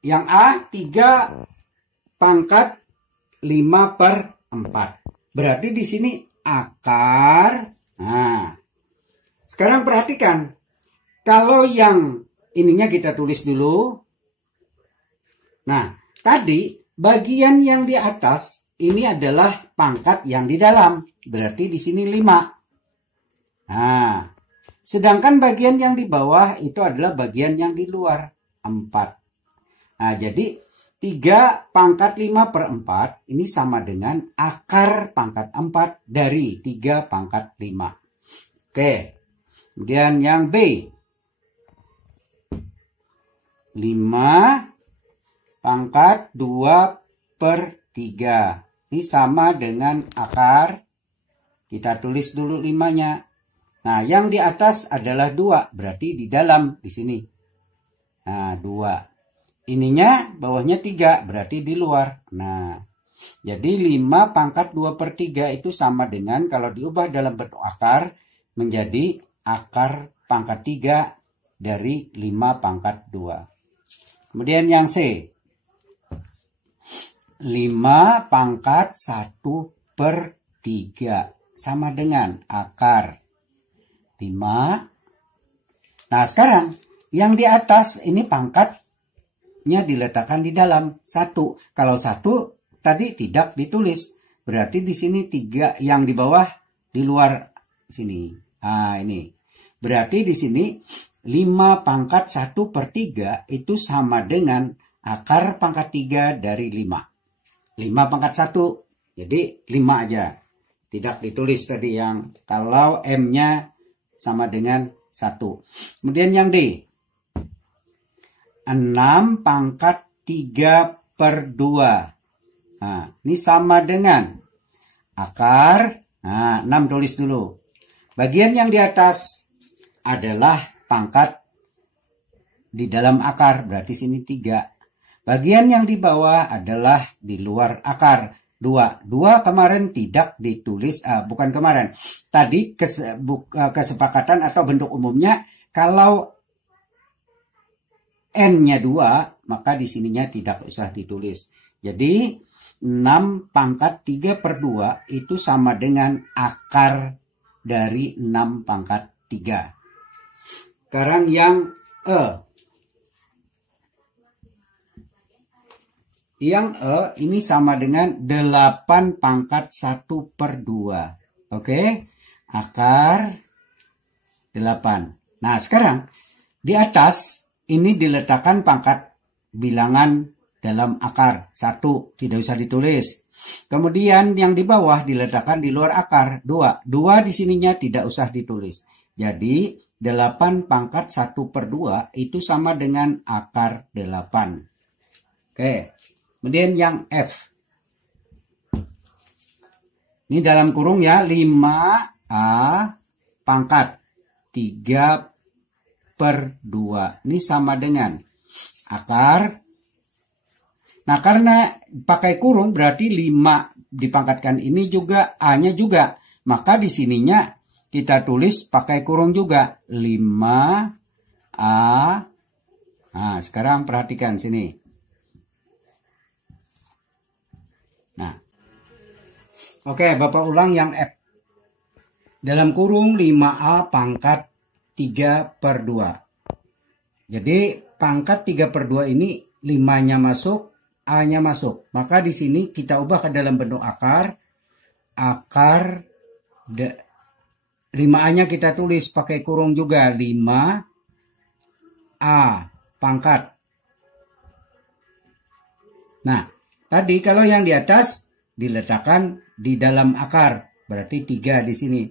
Yang A 3 pangkat 5/4. Berarti di sini akar. Nah, sekarang perhatikan. Kalau yang ininya kita tulis dulu. Nah, tadi bagian yang di atas ini adalah pangkat yang di dalam. Berarti di sini 5. Nah, sedangkan bagian yang di bawah itu adalah bagian yang di luar, 4. Nah, jadi 3 pangkat 5/4 ini sama dengan akar pangkat 4 dari 3 pangkat 5. Oke, kemudian yang B. 5 pangkat 2/3. Ini sama dengan akar. Kita tulis dulu 5-nya. Nah, yang di atas adalah 2. Berarti di dalam di sini. Nah, 2. Ininya bawahnya 3. Berarti di luar. Nah, jadi 5 pangkat 2/3 itu sama dengan kalau diubah dalam bentuk akar menjadi akar pangkat 3 dari 5 pangkat 2. Kemudian yang C. 5 pangkat 1/3 sama dengan akar 5. Nah, sekarang yang di atas ini pangkatnya diletakkan di dalam 1. Kalau 1 tadi tidak ditulis. Berarti di sini 3 yang di bawah di luar sini. Nah, ini. Berarti di sini 5 pangkat 1/3 itu sama dengan akar pangkat 3 dari 5. 5 pangkat 1. Jadi 5 aja. Tidak ditulis tadi yang kalau M-nya sama dengan 1. Kemudian yang D. 6 pangkat 3/2. Nah, ini sama dengan akar. Nah, 6 tulis dulu. Bagian yang di atas adalah pangkat di dalam akar. Berarti sini 3. Bagian yang di bawah adalah di luar akar. 2 kemarin tidak ditulis, bukan kemarin. Tadi kesepakatan atau bentuk umumnya kalau N-nya 2, maka di sininya tidak usah ditulis. Jadi 6 pangkat 3/2 itu sama dengan akar dari 6 pangkat 3. Sekarang yang E. Yang E ini sama dengan 8 pangkat 1/2. Oke. Akar 8. Nah, sekarang di atas ini diletakkan pangkat bilangan dalam akar 1. Tidak usah ditulis. Kemudian yang di bawah diletakkan di luar akar 2. 2 di sininya tidak usah ditulis. Jadi 8 pangkat 1/2 itu sama dengan akar 8. Oke. Kemudian yang F. Ini dalam kurung ya. 5A pangkat 3/2. Ini sama dengan akar. Nah, karena pakai kurung berarti 5 dipangkatkan ini juga A-nya juga. Maka di sininya kita tulis pakai kurung juga. 5A. Nah, sekarang perhatikan sini. Nah, oke, Bapak ulang yang F. Dalam kurung 5A pangkat 3/2. Jadi pangkat 3/2 ini 5-nya masuk, A-nya masuk. Maka di sini kita ubah ke dalam bentuk akar. Akar 5A-nya kita tulis pakai kurung juga. 5A pangkat. Nah, tadi kalau yang di atas diletakkan di dalam akar, berarti 3 di sini.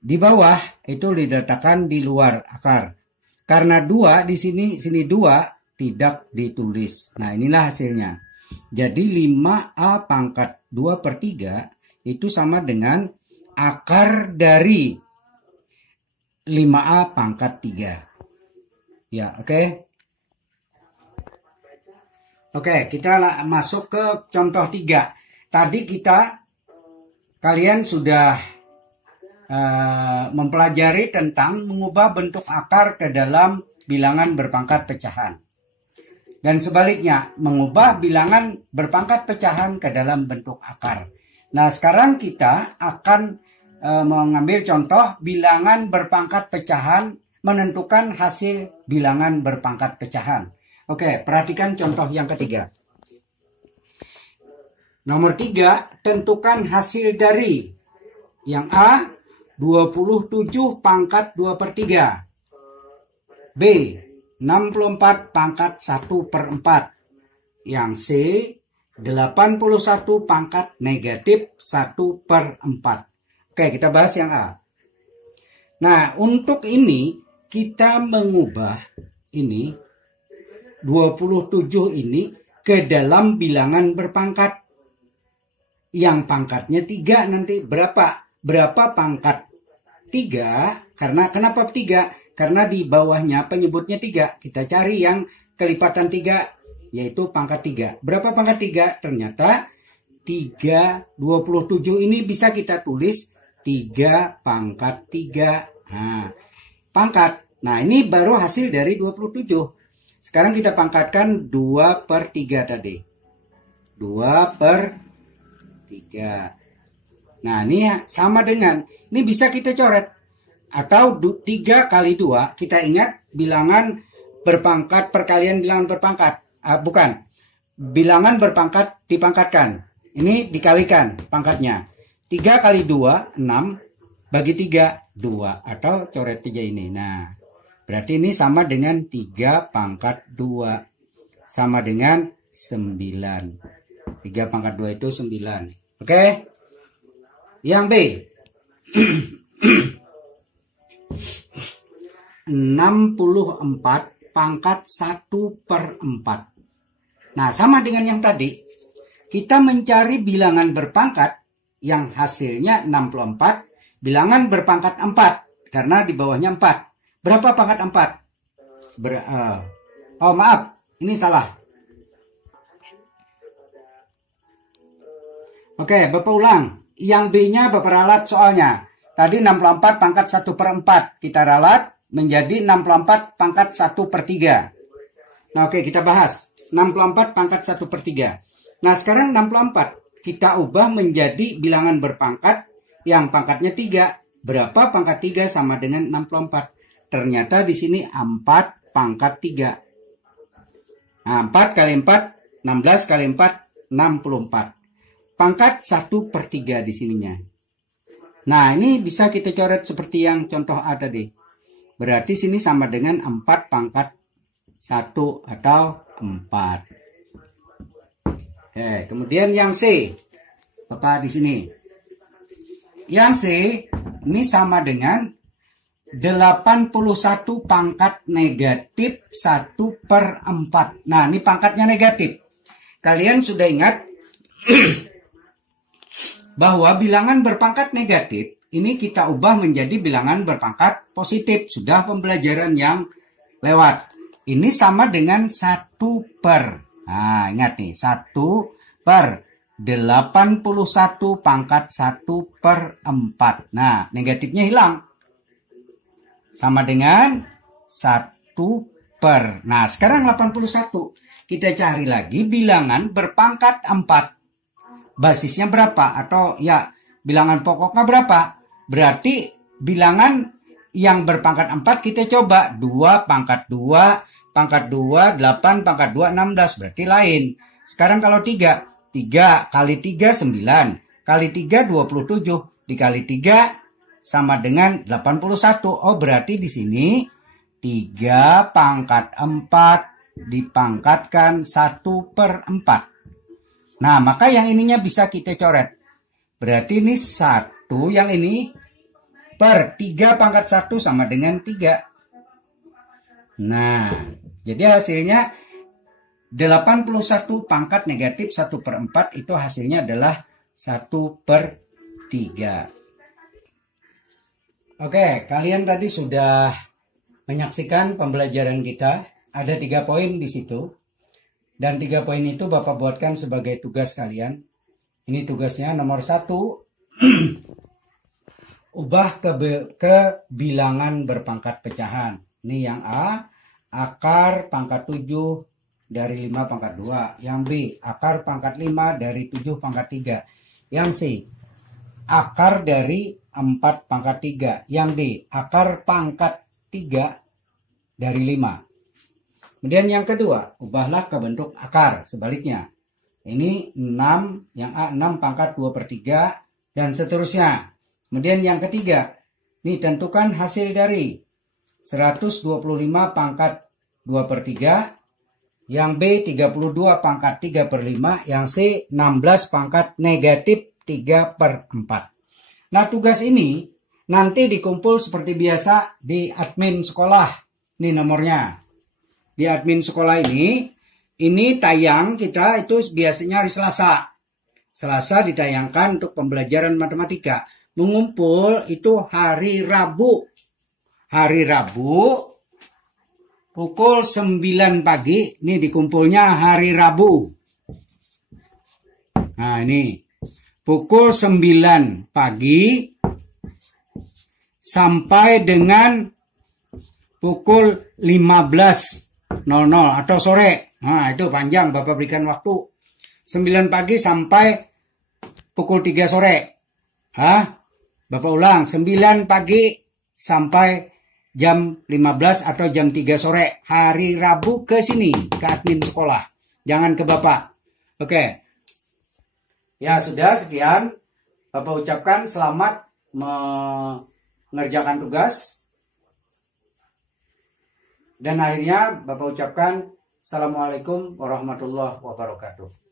Di bawah itu diletakkan di luar akar. Karena 2 di sini 2 tidak ditulis. Nah, inilah hasilnya. Jadi 5A pangkat 2/3 itu sama dengan akar dari 5A pangkat 3. Ya, oke. Oke, kita masuk ke contoh 3. Tadi kalian sudah mempelajari tentang mengubah bentuk akar ke dalam bilangan berpangkat pecahan. Dan sebaliknya, mengubah bilangan berpangkat pecahan ke dalam bentuk akar. Nah, sekarang kita akan mengambil contoh bilangan berpangkat pecahan menentukan hasil bilangan berpangkat pecahan. Oke, perhatikan contoh yang ketiga. Nomor 3, tentukan hasil dari yang A, 27 pangkat 2/3. B, 64 pangkat 1/4. Yang C, 81 pangkat negatif 1/4. Oke, kita bahas yang A. Nah, untuk ini kita mengubah ini 27 ini ke dalam bilangan berpangkat. Yang pangkatnya 3 nanti berapa pangkat 3? Kenapa 3? Karena di bawahnya penyebutnya 3. Kita cari yang kelipatan 3, yaitu pangkat 3. Berapa pangkat 3? Ternyata 27 ini bisa kita tulis 3 pangkat 3. Nah, pangkat. Nah, ini baru hasil dari 27. Sekarang kita pangkatkan 2/3 tadi. 2/3. Nah, ini sama dengan, ini bisa kita coret. Atau 3 kali 2, kita ingat bilangan berpangkat, perkalian bilangan berpangkat. Bukan, bilangan berpangkat dipangkatkan. Ini dikalikan pangkatnya. 3 kali 2, 6. Bagi 3, 2. Atau coret 3 ini. Nah, berarti ini sama dengan 3 pangkat 2. Sama dengan 9. 3 pangkat 2 itu 9. Oke? Yang B. 64 pangkat 1/4. Nah, sama dengan yang tadi. Kita mencari bilangan berpangkat yang hasilnya 64. Bilangan berpangkat 4. Karena di bawahnya 4. Berapa pangkat 4? Oh, maaf. Ini salah. Oke, Bapak ulang. Yang B-nya Bapak ralat soalnya. Tadi 64 pangkat 1/4. Kita ralat menjadi 64 pangkat 1/3. Nah, oke, kita bahas. 64 pangkat 1/3. Nah, sekarang 64 kita ubah menjadi bilangan berpangkat yang pangkatnya 3. Berapa pangkat 3 sama dengan 64? Ternyata di sini 4 pangkat 3. Nah, 4 kali 4, 16 kali 4, 64. Pangkat 1/3 di sininya. Nah, ini bisa kita coret seperti yang contoh A tadi. Berarti sini sama dengan 4 pangkat 1 atau 4. Oke, kemudian yang C. Bapak di sini. Yang C ini sama dengan 81 pangkat negatif 1/4. Nah, ini pangkatnya negatif. Kalian sudah ingat bahwa bilangan berpangkat negatif ini kita ubah menjadi bilangan berpangkat positif. Sudah pembelajaran yang lewat. Ini sama dengan 1/. Nah, ingat nih, 1/81 pangkat 1/4. Nah, negatifnya hilang. Sama dengan 1/. Nah, sekarang 81. Kita cari lagi bilangan berpangkat 4. Basisnya berapa? Atau ya, bilangan pokoknya berapa? Berarti bilangan yang berpangkat 4 kita coba. 2 pangkat 2, pangkat 2, 8 pangkat 2, 16. Berarti lain. Sekarang kalau 3 kali 3, 9. Kali 3, 27. Dikali 3 sama dengan 81. Oh, berarti di sini 3 pangkat 4 dipangkatkan 1/4. Nah, maka yang ininya bisa kita coret. Berarti ini 1, yang ini per 3 pangkat 1 sama dengan 3. Nah, jadi hasilnya 81 pangkat negatif 1/4 itu hasilnya adalah 1/3. Oke, kalian tadi sudah menyaksikan pembelajaran kita. Ada 3 poin di situ. Dan 3 poin itu Bapak buatkan sebagai tugas kalian. Ini tugasnya nomor 1. Ubah ke bilangan berpangkat pecahan. Ini yang A. Akar pangkat 7 dari 5 pangkat 2. Yang B, akar pangkat 5 dari 7 pangkat 3. Yang C, akar dari 4 pangkat 3. Yang D, akar pangkat 3 dari 5. Kemudian yang kedua, ubahlah ke bentuk akar. Sebaliknya, ini 6, yang A 6 pangkat 2/3, dan seterusnya. Kemudian yang ketiga, ini tentukan hasil dari 125 pangkat 2/3, yang B 32 pangkat 3/5, yang C 16 pangkat negatif 3/4. Nah, tugas ini nanti dikumpul seperti biasa di admin sekolah. Ini nomornya. Di admin sekolah ini tayang kita itu biasanya hari Selasa. Selasa ditayangkan untuk pembelajaran matematika. Mengumpul itu hari Rabu. Hari Rabu pukul 9 pagi. Ini dikumpulnya hari Rabu. Nah, ini pukul 9 pagi sampai dengan pukul 15.00 atau sore. Nah, itu panjang, Bapak berikan waktu. 9 pagi sampai pukul 3 sore. Bapak ulang, 9 pagi sampai jam 15 atau jam 3 sore. Hari Rabu ke sini, ke admin sekolah. Jangan ke Bapak. Oke. Ya, sudah sekian. Bapak ucapkan selamat mengerjakan tugas. Dan akhirnya Bapak ucapkan Assalamualaikum warahmatullahi wabarakatuh.